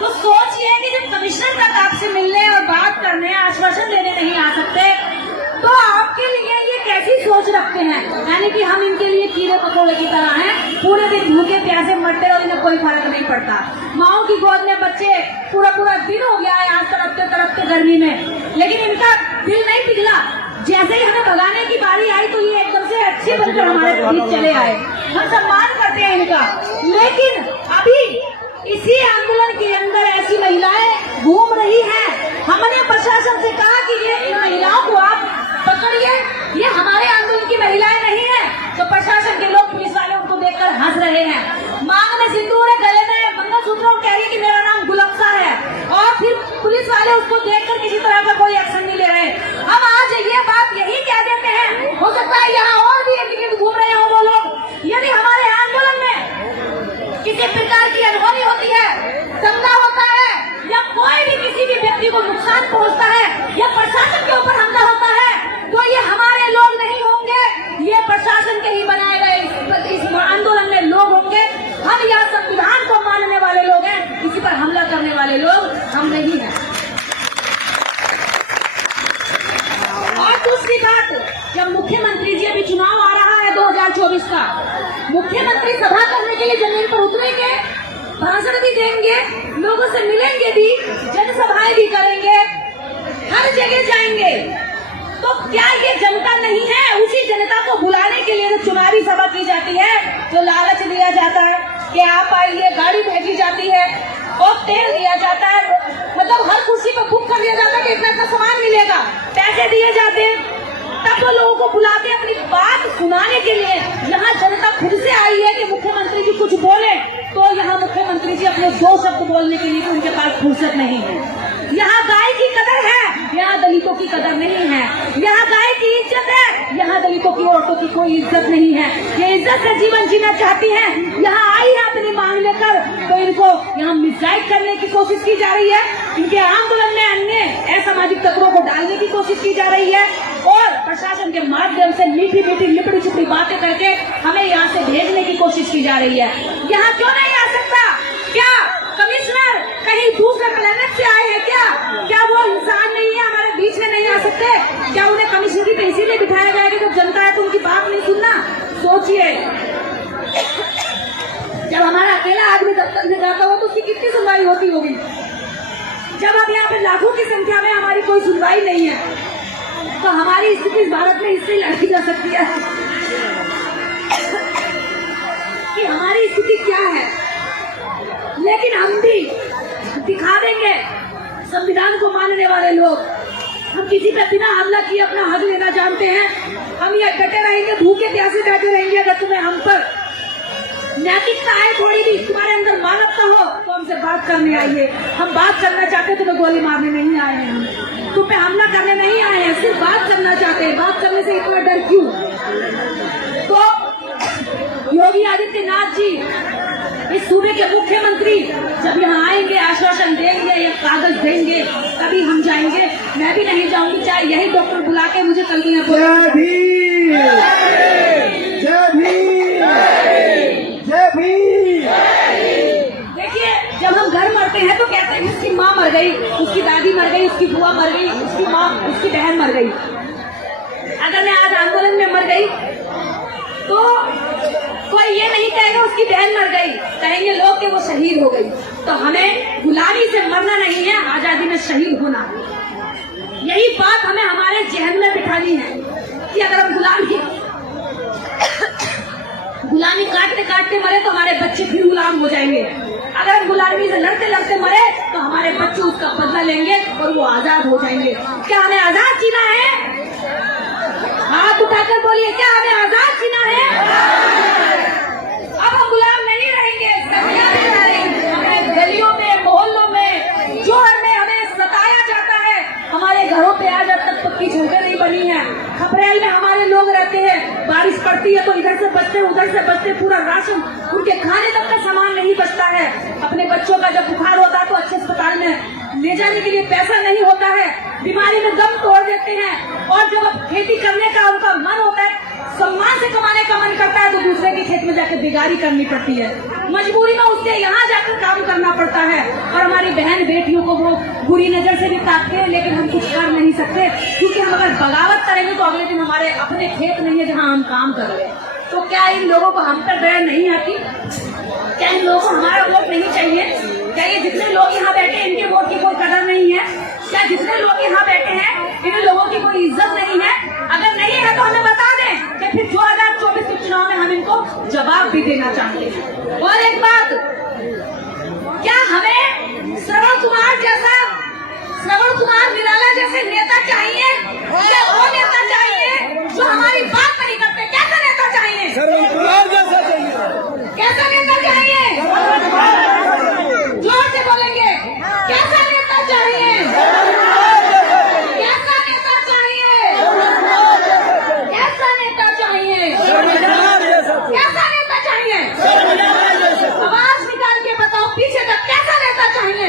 तो सोचिए कि जब कमिश्नर तक आपसे मिलने और बात करने, आश्वासन देने नहीं आ सकते, तो आपके लिए ये कैसी सोच रखते हैं, यानी कि हम इनके लिए कीड़े पकौड़े की तरह हैं, पूरे दिन भूखे प्यासे मरते रहो, इन्हें कोई फर्क नहीं पड़ता। माओ की गोद में बच्चे पूरा दिन हो गया है आज तड़पते गर्मी में, लेकिन इनका दिल नहीं पिघला। जैसे ही हमें भगाने की बारी आई तो ये एकदम से अच्छे बनकर हमारे बीच चले आए। हम सम्मान करते हैं इनका। लेकिन अभी इसी आंदोलन के अंदर ऐसी महिलाएं घूम रही हैं। हमने प्रशासन से कहा कि ये इन महिलाओं को आप पकड़िए, ये हमारे आंदोलन की महिलाएं नहीं है। तो प्रशासन के लोग, पुलिस वाले उनको देखकर हंस रहे हैं। मांग में सिंदूर है, गले में मंगलसूत्र, और कह रही है कि मेरा नाम गुलफ्सा है, और फिर पुलिस वाले उसको देखकर किसी तरह का कोई एक्शन नहीं ले रहे। हम आज ये बात यही कह देते हैं, हो सकता है यहाँ और भी इर्द-गिर्द घूम रहे हो वो लोग। यदि हमारे आंदोलन में किसी प्रकार की अनहोनी होती है, दंगा होता है, या कोई भी किसी भी व्यक्ति को नुकसान पहुंचता है, या प्रशासन के ऊपर हमला होता है, तो ये हमारे लोग नहीं होंगे, ये प्रशासन के ही बनाए गए इस आंदोलन में लोग होंगे। हम यह संविधान को मानने वाले लोग हैं, किसी पर हमला करने वाले लोग हम नहीं हैं। और दूसरी बात, जब मुख्यमंत्री जी, अभी चुनाव आ रहा है 2024 का, मुख्यमंत्री सभा करने के लिए जमीन पर उतरेंगे, भाषण भी देंगे, लोगों से मिलेंगे भी, जनसभाएं भी करेंगे, हर जगह जाएंगे। तो क्या ये जनता नहीं है? उसी जनता को बुलाने के लिए जो चुनावी सभा की जाती है, जो लालच दिया जाता है कि आप आइए, गाड़ी भेजी जाती है और तेल दिया जाता है, मतलब हर कुर्सी पर बुक कर दिया जाता है कि इतना सामान मिलेगा, पैसे दिए जाते हैं, तब वो लोगों को बुला के अपनी बात सुनाने के लिए यहाँ जनता खुद से आई है कि मुख्यमंत्री जी कुछ बोले, तो यहाँ मुख्यमंत्री जी अपने 2 शब्द बोलने के लिए उनके पास फुर्सत नहीं है। यहाँ गाय की कदर है, यहाँ दलितों की कदर नहीं है। यहाँ गाय की इज्जत है, यहाँ दलितों की, औरतों की कोई इज्जत नहीं है। ये इज्जत से जीवन जीना चाहती है, यहाँ आई है अपनी मांग लेकर, तो इनको यहाँ मिसगाइड करने की कोशिश की जा रही है। इनके आंदोलन में अन्य असामाजिक तत्वों को डालने की कोशिश की जा रही है, और प्रशासन के माध्यम से मीठी मीठी लिपटी छुपड़ी बातें करके हमें यहाँ से भेजने की कोशिश की जा रही है। यहाँ क्यों नहीं आ सकता? क्या कमिश्नर कहीं दूसरे प्लेनेट से आए हैं क्या? क्या वो इंसान नहीं है, हमारे बीच में नहीं आ सकते? क्या उन्हें कमिश्नर पे इसीलिए बिठाया गया कि जब जनता है तो उनकी बात नहीं सुनना? सोचिए, जब हमारा अकेला आदमी दफ्तर में जाता हो तो उसकी कितनी सुनवाई होती होगी। जब अब यहाँ पे लाखों की संख्या में हमारी कोई सुनवाई नहीं है, तो हमारी स्थिति भारत में इससे लड़ी जा सकती है कि हमारी स्थिति क्या है। लेकिन हम भी दिखा देंगे, संविधान को मानने वाले लोग, हम किसी पे बिना हमला किए अपना हक लेना जानते हैं। हम ये डटे रहेंगे, भूखे प्यासे बैठे रहेंगे। अगर तुम्हें हम पर नैतिकता है, थोड़ी भी तुम्हारे अंदर मानवता हो, तो हमसे बात करने आइए। हम बात करना चाहते, तुम्हें गोली मारने नहीं आए हैं, तुम पे हमला करने नहीं आए हैं, सिर्फ बात करना चाहते हैं। बात करने से इतना डर क्यों? तो योगी आदित्यनाथ जी, इस सूबे के मुख्यमंत्री, जब यहाँ आएंगे, आश्वासन देंगे या कागज देंगे, तभी हम जाएंगे। मैं भी नहीं जाऊंगी, चाहे यही डॉक्टर बुला के मुझे कल यहाँ बोले। जय भीम, जय भीम, जय भीम। देखिए, जब हम घर मरते हैं तो कहते हैं उसकी माँ मर गई, उसकी दादी मर गई, उसकी बुआ मर गई, उसकी माँ, उसकी बहन मर गई। अगर मैं आज आंदोलन में मर गई तो कोई ये नहीं कहेगा उसकी बहन मर गई, कहेंगे लोग कि वो शहीद हो गई। तो हमें गुलामी से मरना नहीं है, आजादी में शहीद होना। यही बात हमें हमारे जहन में बिठानी है कि अगर हम गुलामी काटते काटते मरे तो हमारे बच्चे फिर गुलाम हो जाएंगे। अगर हम गुलामी से लड़ते लड़ते मरे तो हमारे बच्चे उसका बदला लेंगे और वो आजाद हो जाएंगे। क्या हमें आजाद जीना है? हाथ उठाकर बोलिए, क्या हमें आजाद जीना है? अब हम गुलाम नहीं रहेंगे, हमें गलियों में, मोहल्लों में, जोहर में हमें सताया जाता है। हमारे घरों पे आज तक पक्की झोंके नहीं बनी है। खपरेल में हमारे लोग रहते हैं, बारिश पड़ती है तो इधर से बचते उधर से बचते, पूरा राशन, उनके खाने तक का सामान नहीं बचता है। अपने बच्चों का जब बुखार होता है तो अच्छे अस्पताल में ले जाने के लिए पैसा नहीं होता है, बीमारी में दम तोड़ देते हैं। और जब खेती करने का उनका मन होता है, सम्मान से कमाने का मन करता है, तो दूसरे के खेत में जाकर बेगारी करनी पड़ती है। मजबूरी में उससे यहाँ जाकर काम करना पड़ता है। और हमारी हमारी बहन बेटियों को वो बुरी नजर से भी ताकते हैं, लेकिन हम कुछ कर नहीं सकते, क्योंकि हम अगर बगावत करेंगे तो अगले दिन हमारे अपने खेत नहीं है जहाँ हम काम कर रहे हैं। तो क्या इन लोगों को हम पर दया नहीं आती? क्या इन लोगों को हमारा वोट नहीं चाहिए? क्या ये जितने लोग यहाँ बैठे हैं इनके वोट की कोई कदर नहीं है? क्या जितने लोग यहाँ बैठे हैं इन लोगों की कोई इज्जत नहीं है? अगर नहीं है तो हमें बता दें कि फिर 2024 के चुनाव में हम इनको जवाब भी देना चाहते हैं। और एक बात, क्या हमें श्रवण कुमार निराला जैसे नेता चाहिए या वो नेता चाहिए जो हमारी बात नहीं करते? कैसा नेता चाहिए? श्रवण कुमार जैसा चाहिए। कैसा नेता चाहिए? जोर से बोलेंगे, कैसा नेता चाहिए? कैसा नेता चाहिए? कैसा नेता चाहिए? कैसा नेता चाहिए? आवाज निकाल के बताओ पीछे तक, कैसा नेता चाहिए?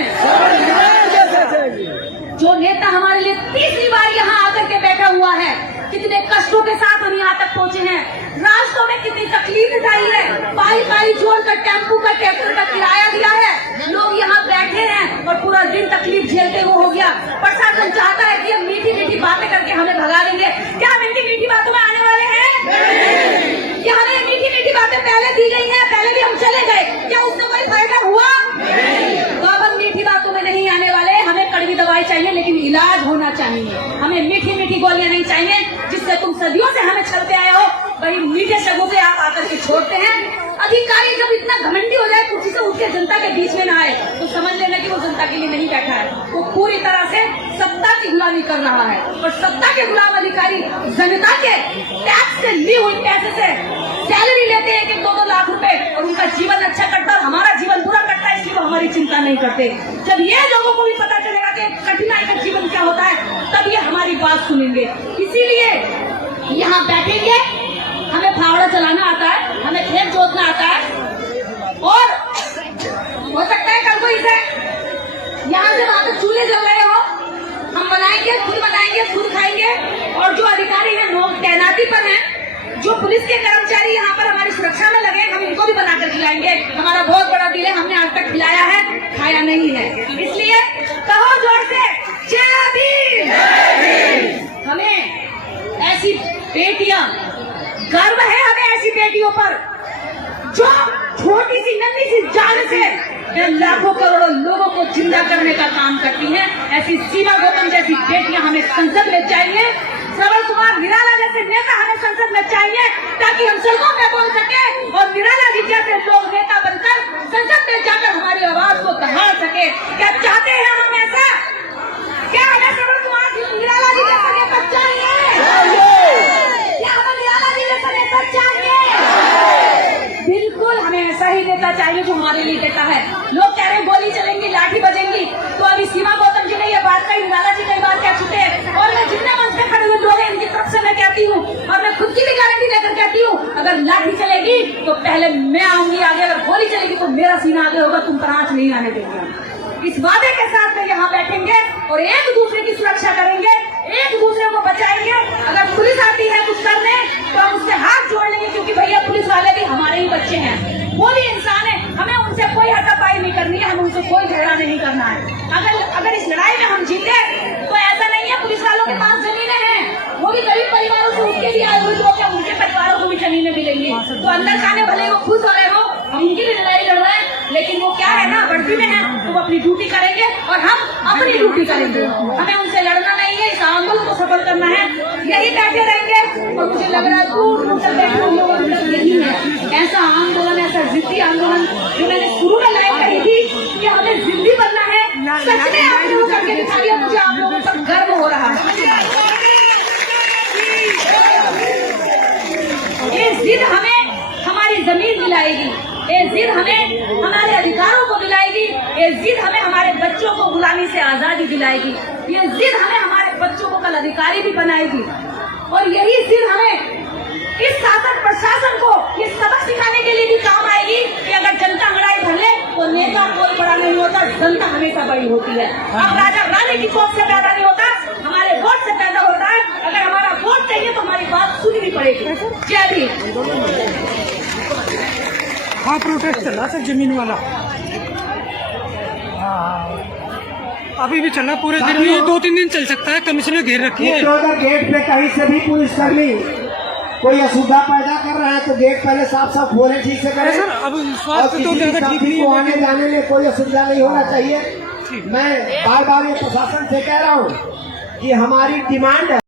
जो नेता हमारे लिए तीसरी बार यहाँ आकर के बैठा हुआ है, कितने कष्टों के साथ हम यहाँ तक पहुँचे हैं, रास्तों में कितनी तकलीफ उठाई है, पाई छोड़कर टेम्पू का ट्रैक्टर का किराया दिया है, लोग यहाँ बैठे हैं और पूरा दिन तकलीफ झेलते हुए हो गया। प्रशासन चाहता है कि हम मीठी मीठी बातें करके हमें भगा देंगे। क्या हम इनकी मीठी बातों में आने वाले हैं? क्या हमें मीठी मीठी बातें पहले दी गई है, पहले भी हम चले गए, क्या उससे कोई फायदा हुआ? तो अब हम मीठी बातों में नहीं आने वाले। हमें कड़वी दवाई चाहिए लेकिन इलाज होना चाहिए। हमें मीठी मीठी गोलियां नहीं चाहिए जिससे तुम सदियों से हमें छलते आए हो, वही मीठे शगुन से आप आकर के छोड़ते हैं। अधिकारी जब इतना घमंडी हो जाए, कुर्सी से उठ के जनता के बीच में ना आए, तो समझ लेना कि वो जनता के लिए नहीं बैठा है, वो पूरी तरह से सत्ता की गुलामी कर रहा है। और सत्ता के गुलाम अधिकारी जनता के टैक्स से ली हुई पैसे से सैलरी लेते हैं कि 2-2 लाख रुपए, और उनका जीवन अच्छा कटता है, हमारा जीवन बुरा कटता है, इसलिए वो हमारी चिंता नहीं करते। जब ये लोगों को भी पता चलेगा कि कठिनाई का जीवन क्या होता है, तब ये हमारी बात सुनेंगे। इसीलिए यहाँ बैठेंगे, हमें फावड़ा चलाना आता है, हमें खेत जोतना आता है, और हो सकता है कल को इसे यहाँ से वहां तक चूल्हे जल रहे हो, हम बनाएंगे, खुद खाएंगे। और जो अधिकारी है लोग तैनाती पर हैं, जो पुलिस के कर्मचारी यहाँ पर हमारी सुरक्षा में लगे, हम इनको भी बनाकर खिलाएंगे। हमारा बहुत बड़ा दिल है, हमने आज तक खिलाया है, खाया नहीं है। इसलिए कहो जोर से, जय भीम। हमें ऐसी बेटियां, गर्व है हमें ऐसी बेटियों पर जो छोटी सी नन्ही सी जान से लाखों करोड़ों लोगों को जिंदा करने का काम करती हैं। ऐसी सीमा गौतम जैसी बेटियां हमें संसद में चाहिए। श्रवण कुमार निराला जैसे नेता हमें संसद में चाहिए, ताकि हम सड़कों में बोल सके और निराला जी जैसे लोग नेता बनकर संसद में जाकर हमारी आवाज को दहाड़ सके। क्या चाहते हैं हम ऐसा? क्या हमें श्रवण कुमार निराला जी जैसा नेता चाहिए? क्या हमें निराला जी जैसा नेता चाहिए? बिल्कुल हमें ऐसा ही नेता चाहिए जो हमारे लिए कहता है। लोग कह रहे हैं गोली चलेंगी, लाठी बजेंगी, तो अभी सीमा गौतम जी ने ये बात कही, निराला जी कई बार कह चुके हैं, और मैं जितने मंच पे खड़े हुए लोग हैं इनकी तरफ से मैं कहती हूँ, और मैं खुद की भी गारंटी लेकर कहती हूँ, अगर लाठी चलेगी तो पहले मैं आऊंगी आगे, अगर गोली चलेगी तो मेरा सीना आगे होगा, तुम पर आंच नहीं आने देंगे। इस वादे के साथ में यहाँ बैठेंगे और एक दूसरे की सुरक्षा करेंगे, एक दूसरे को बचाएंगे। अगर पुलिस आती है कुछ करने तो हम उससे हाथ जोड़ लेंगे, क्योंकि भैया पुलिस वाले भी हमारे ही बच्चे हैं, वो भी इंसान है, हमें उनसे कोई हाथापाई नहीं करनी है, हमें उनसे कोई झगड़ा नहीं करना है। अगर इस लड़ाई में हम जीते तो ऐसा नहीं है पुलिस वालों के पास जमीनें हैं, वो भी गरीब परिवारों से उठ के भी आए हुए लोग हैं, उनके परिवारों को भी जमीनें मिलेंगी। तो अंदर खाने भले वो खुश हो रहे हो, हम उनकी भी लड़ाई लड़ रहे हैं, लेकिन वो क्या है ना, वर्दी में है तो वो अपनी ड्यूटी करेंगे और हम अपनी ड्यूटी करेंगे। हमें उनसे लड़ना नहीं है, इस आंदोलन को सफल करना है। यही बैठे रहेंगे और मुझे लग रहा है दूर दूर तक बैठे हुए लोगों तक यही है ऐसा आंदोलन, ऐसा जिद्दी आंदोलन जो मैंने शुरू में लाइन कही थी कि हमें जिद्दी बनना है। सच में आप लोग करके दिखा दिया, मुझे आप लोगों पर गर्व हो रहा है। ये जिद हमें हमारी जमीन दिलाएगी, ये जिद हमें हमारे अधिकारों को दिलाएगी, ये जिद हमें हमारे बच्चों को गुलामी से आजादी दिलाएगी, ये जिद हमें हमारे बच्चों को कल अधिकारी भी बनाएगी। और यही जिद हमें इस शासन प्रशासन को ये सबक सिखाने के लिए भी काम आएगी कि अगर जनता लड़ाई भर ले तो नेता कोई बड़ा नहीं होता, जनता हमेशा बड़ी होती है। अब राजा रानी की कोख से पैदा नहीं होता, हमारे वोट से पैदा होता है। अगर हमारा वोट चाहिए तो हमारी बात सुननी पड़ेगी। जय भीम। हाँ, प्रोटेस्ट चला था जमीन वाला। हाँ। अभी भी चल रहा पूरे दिन में, ये 2-3 दिन चल सकता है। कमीशन ने घेर रखी है। तो अगर गेट पे कहीं से भी पुलिसकर्मी कोई असुविधा पैदा कर रहा है तो गेट पहले साफ साफ खोले, ठीक से अरे करें। सर अब और स्वास्थ्य तो किसी ज्यादा ठीक साथी नहीं को है, आने जाने में कोई असुविधा नहीं होना चाहिए। मैं बार बार ये प्रशासन से कह रहा हूँ कि हमारी डिमांड है